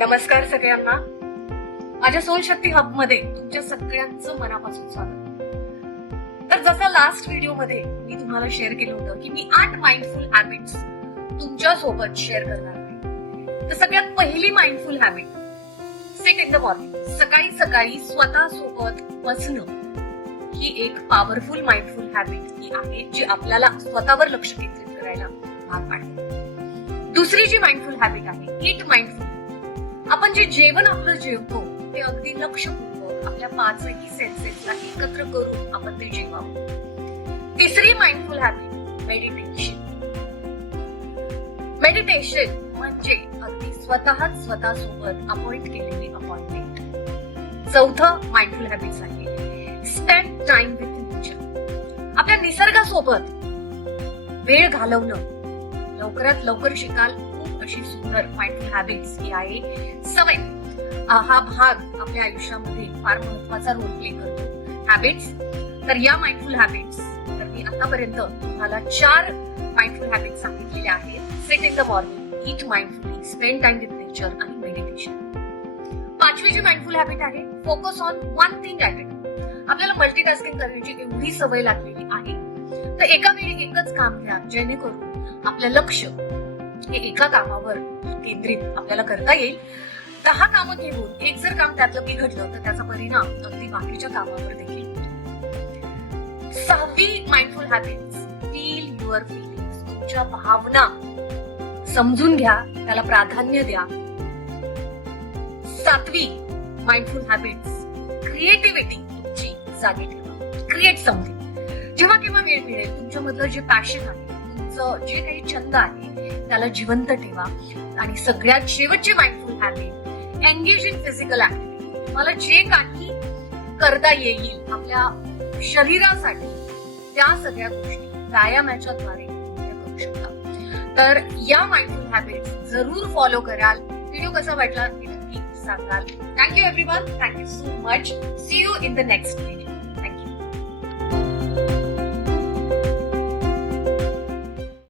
नमस्कार सगळ्यांना. माझ्या सोल शक्ती हब मध्ये तुमच्या सगळ्यांचं मनापासून स्वागत. तर जसं लास्ट व्हिडिओ मध्ये मी तुम्हाला शेअर केलं होतं की मी 8 माइंडफुल हॅबिट्स तुमच्या सोबत शेअर करणार आहे. तर सगळ्यात पहिली mindful habit, sit in the morning. सकाळी सकाळी स्वतः सोबत बसणं ही एक पॉवरफुल माइंडफुल हॅबिट ही आहे जी आपल्याला स्वतःवर लक्ष केंद्रित करायला भाग पाडते. दुसरी जी माइंडफुल हॅबिट आहे, ईट माइंडफुल. आपण जे जेवण आपलं जेवतो ते अगदी लक्षपूर्वक आपल्या 5ही सेन्सेसला एकत्र करून आपण ते जेवावं. तिसरी माइंडफुल हॅबिट, मेडिटेशन. मेडिटेशन म्हणजे अगदी स्वतःच स्वतःसोबत अपॉइंट केलेली अपॉइंटमेंट. चौथं माइंडफुल हॅबिट्स आहे, स्पेंड टाइम विथ नेचर. आपल्या निसर्गासोबत वेळ घालवणं लवकरात लवकर शिकाल. खूप अशी सुंदर माइंडफुल हॅबिट्स ही आहे सवय. हा भाग आपल्या आयुष्यामध्ये फार महत्वाचा रोल प्ले करतो. हॅबिट्स, तर या माइंडफुल हॅबिट्स तर मी आतापर्यंत तुम्हाला 4 माइंडफुल हॅबिट्स सांगितलेल्या आहेत. Sit in the morning, eat mindfully, spend time with nature आणि मेडिटेशन. पाचवी जी माइंडफुल हॅबिट आहे, focus on one thing at a time. आपल्याला मल्टीटास्किंग करण्याची एवढी सवय लागलेली आहे, तर एका वेळी एकच काम घ्या जेणेकरून आपलं लक्ष हे एका कामावर केंद्रित आपल्याला करता येईल. 10 कामं घेऊन एक जर काम त्यातलं बिघडलं तर त्याचा परिणाम अगदी बाकीच्या कामावर देखील होतो. 6वी mindful habits, feel your feelings. तुमच्या भावना समजून घ्या, त्याला प्राधान्य द्या. 7वी माइंडफुल हॅबिट्स, क्रिएटिव्हिटी तुमची जागी ठेवा. Create something. जेव्हा केव्हा वेळ मिळेल तुमच्यामधलं जे पॅशन आहे, तुमचं जे काही छंद आहे त्याला जिवंत ठेवा. आणि सगळ्यात शेवटची mindful habit, engage in physical activity. तुम्हाला जे काही करता येईल आपल्या शरीरासाठी त्या सगळ्या गोष्टी व्यायामाच्या द्वारे करू शकता. तर या माइंडफुल हॅबिट्स जरूर फॉलो कराल. व्हिडिओ कसा वाटला हे नक्की सांगाल. Thank you everyone. Thank you so much. See you in the next video.